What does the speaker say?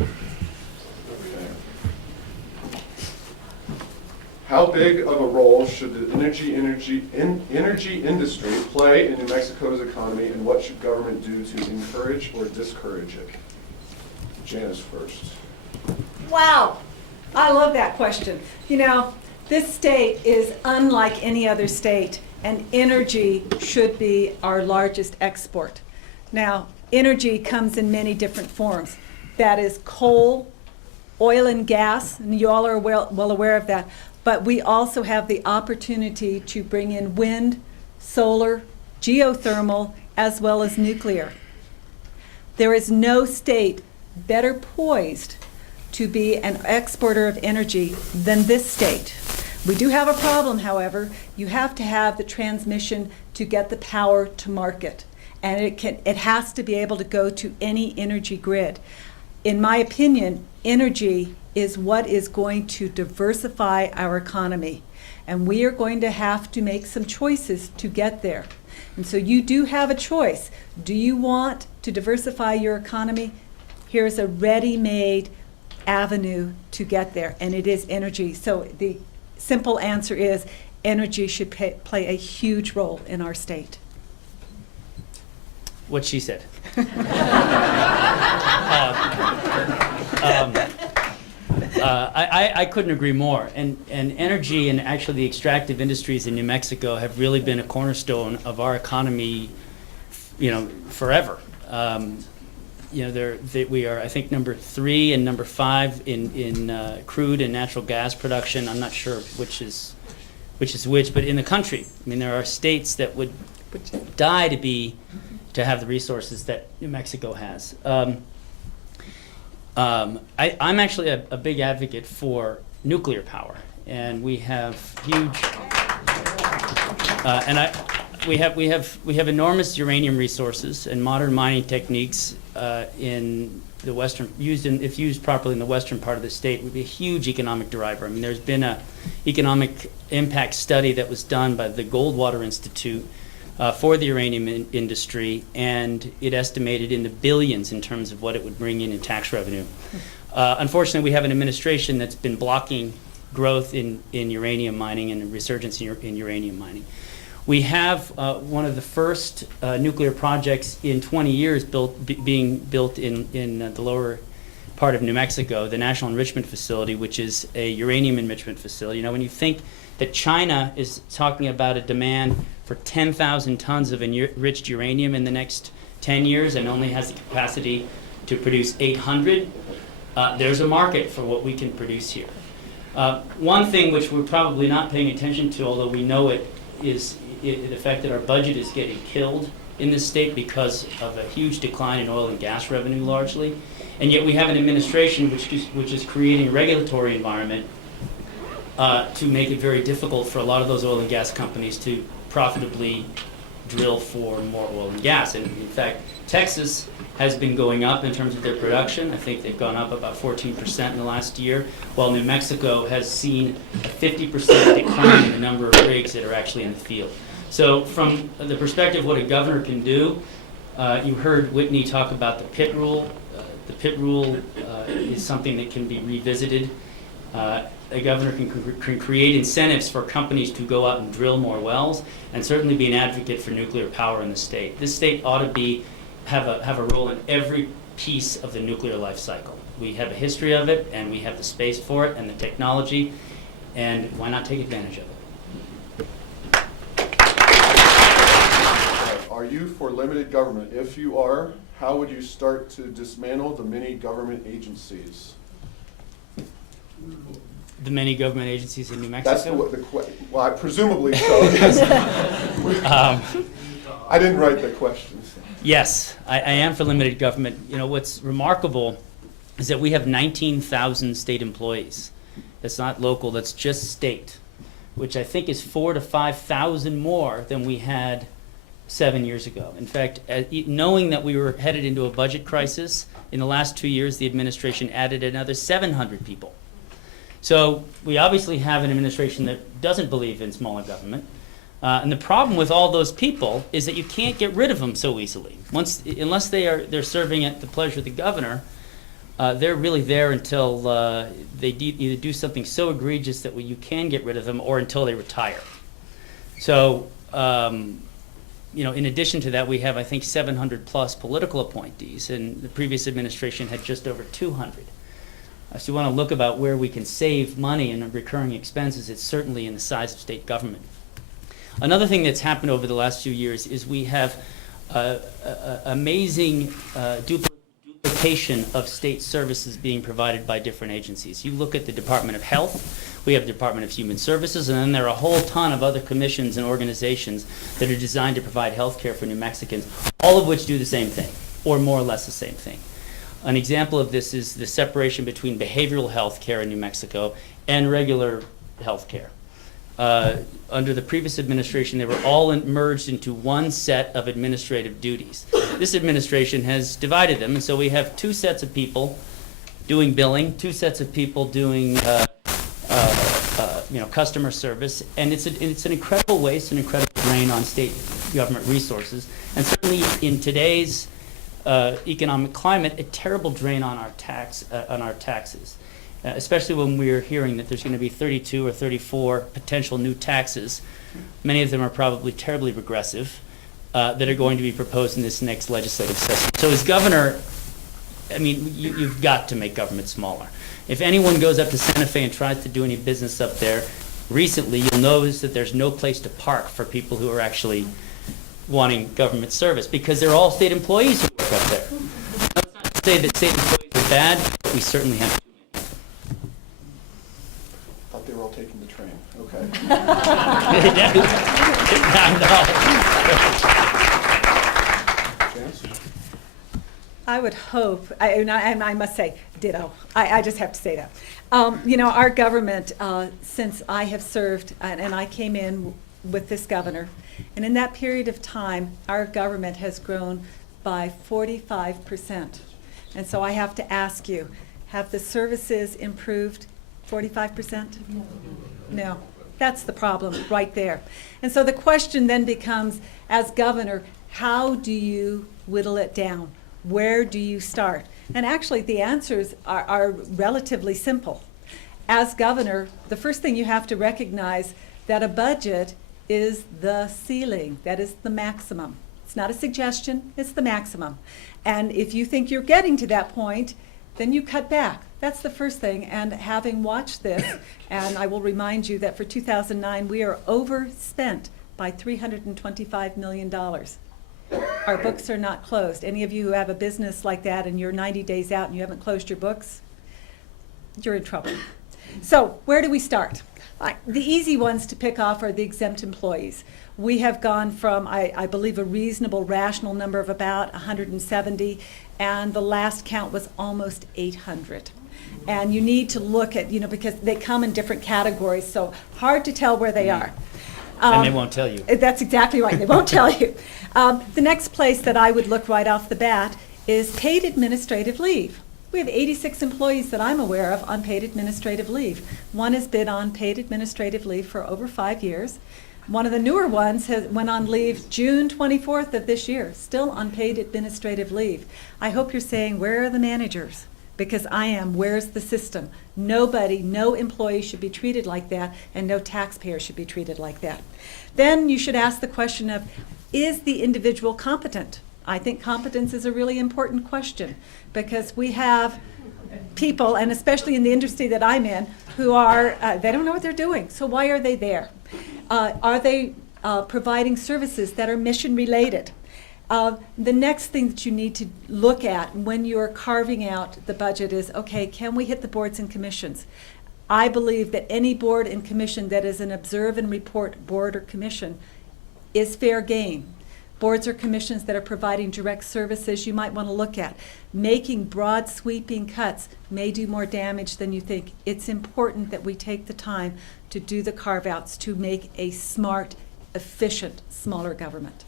Okay. How big of a role should the energy industry play in New Mexico's economy, and what should government do to encourage or discourage it? Janice first. Wow, I love that question. You know, this state is unlike any other state, and energy should be our largest export. Now, energy comes in many different forms. That is coal, oil and gas, and you all are well aware of that. But we also have the opportunity to bring in wind, solar, geothermal, as well as nuclear. There is no state better poised to be an exporter of energy than this state. We do have a problem, however. You have to have the transmission to get the power to market. And it has to be able to go to any energy grid. In my opinion, energy is what is going to diversify our economy. And we are going to have to make some choices to get there. And so you do have a choice. Do you want to diversify your economy? Here's a ready-made avenue to get there, and it is energy. So the simple answer is energy should play a huge role in our state. What she said. I couldn't agree more. And energy and actually the extractive industries in New Mexico have really been a cornerstone of our economy, forever. We are, I think, number 3 and number 5 in crude and natural gas production. I'm not sure which is which, but in the country, I mean, there are states that would die to have the resources that New Mexico has. I'm actually a big advocate for nuclear power, and we have huge, we have enormous uranium resources and modern mining techniques in the western, if used properly in the western part of the state, would be a huge economic driver. I mean, there's been a economic impact study that was done by the Goldwater Institute for the uranium industry, and it estimated in the billions in terms of what it would bring in tax revenue. Unfortunately, we have an administration that's been blocking growth in uranium mining and a resurgence in uranium mining. We have one of the first nuclear projects in 20 years being built in the lower part of New Mexico, the National Enrichment Facility, which is a uranium enrichment facility. You know, when you think that China is talking about a demand for 10,000 tons of enriched uranium in the next 10 years and only has the capacity to produce 800, there's a market for what we can produce here. One thing which we're probably not paying attention to, although we know it, is the fact that our budget is getting killed in this state because of a huge decline in oil and gas revenue largely. And yet we have an administration which is creating a regulatory environment to make it very difficult for a lot of those oil and gas companies to profitably drill for more oil and gas. And in fact, Texas has been going up in terms of their production. I think they've gone up about 14% in the last year, while New Mexico has seen a 50% decline in the number of rigs that are actually in the field. So from the perspective of what a governor can do, you heard Whitney talk about the pit rule. The pit rule is something that can be revisited. A governor can create incentives for companies to go out and drill more wells, and certainly be an advocate for nuclear power in the state. This state ought to have a role in every piece of the nuclear life cycle. We have a history of it, and we have the space for it and the technology, and why not take advantage of it? Are you for limited government? If you are, how would you start to dismantle the many government agencies? The many government agencies in New Mexico? That's well, presumably so. Yes. I didn't write the question. So. Yes, I am for limited government. You know, what's remarkable is that we have 19,000 state employees. That's not local, that's just state, which I think is 4,000 to 5,000 more than we had 7 years ago. In fact, knowing that we were headed into a budget crisis, in the last 2 years, the administration added another 700 people. So we obviously have an administration that doesn't believe in smaller government. And the problem with all those people is that you can't get rid of them so easily. Unless they're serving at the pleasure of the governor, they're really there until they either do something so egregious that you can get rid of them, or until they retire. So, in addition to that, we have, I think, 700 plus political appointees, and the previous administration had just over 200. So you want to look about where we can save money in recurring expenses. It's certainly in the size of state government. Another thing that's happened over the last few years is we have amazing duplication of state services being provided by different agencies. You look at the Department of Health, we have the Department of Human Services, and then there are a whole ton of other commissions and organizations that are designed to provide health care for New Mexicans, all of which do the same thing, or more or less the same thing. An example of this is the separation between behavioral health care in New Mexico and regular health care. Under the previous administration, they were all merged into one set of administrative duties. This administration has divided them, and so we have two sets of people doing billing, two sets of people doing customer service, and it's an incredible waste, an incredible drain on state government resources, and certainly in today's economic climate, a terrible drain on our taxes. Especially when we're hearing that there's going to be 32 or 34 potential new taxes. Many of them are probably terribly regressive, that are going to be proposed in this next legislative session. So as governor, I mean, you've got to make government smaller. If anyone goes up to Santa Fe and tries to do any business up there, recently you'll notice that there's no place to park for people who are actually wanting government service, because they're all state employees who work up there. That's not to say that state employees are bad, but we certainly have to. They were all taking the train. Okay. Janice? I would hope, I must say, ditto. I just have to say that. Our government, since I have served, and I came in with this governor, and in that period of time, our government has grown by 45%. And so I have to ask you, have the services improved 45%? No. That's the problem right there. And so the question then becomes, as governor, how do you whittle it down? Where do you start? And actually the answers are relatively simple. As governor, the first thing you have to recognize that a budget is the ceiling, that is the maximum. It's not a suggestion, it's the maximum. And if you think you're getting to that point, then you cut back. That's the first thing. And having watched this, and I will remind you that for 2009, we are overspent by $325 million. Our books are not closed. Any of you who have a business like that and you're 90 days out and you haven't closed your books, you're in trouble. So where do we start? The easy ones to pick off are the exempt employees. We have gone from, I believe, a reasonable, rational number of about 170, and the last count was almost 800. And you need to look at, because they come in different categories, so hard to tell where they are. And they won't tell you. That's exactly right, they won't tell you. The next place that I would look right off the bat is paid administrative leave. We have 86 employees that I'm aware of on paid administrative leave. One has been on paid administrative leave for over 5 years. One of the newer ones went on leave June 24th of this year, still on paid administrative leave. I hope you're saying, where are the managers? Because I am. Where's the system? Nobody, no employee should be treated like that, and no taxpayer should be treated like that. Then you should ask the question of, is the individual competent? I think competence is a really important question, because we have people, and especially in the industry that I'm in, who are, they don't know what they're doing. So why are they there? Are they providing services that are mission related? The next thing that you need to look at when you're carving out the budget is, okay, can we hit the boards and commissions? I believe that any board and commission that is an observe and report board or commission is fair game. Boards or commissions that are providing direct services you might want to look at. Making broad sweeping cuts may do more damage than you think. It's important that we take the time to do the carve-outs to make a smart, efficient, smaller government.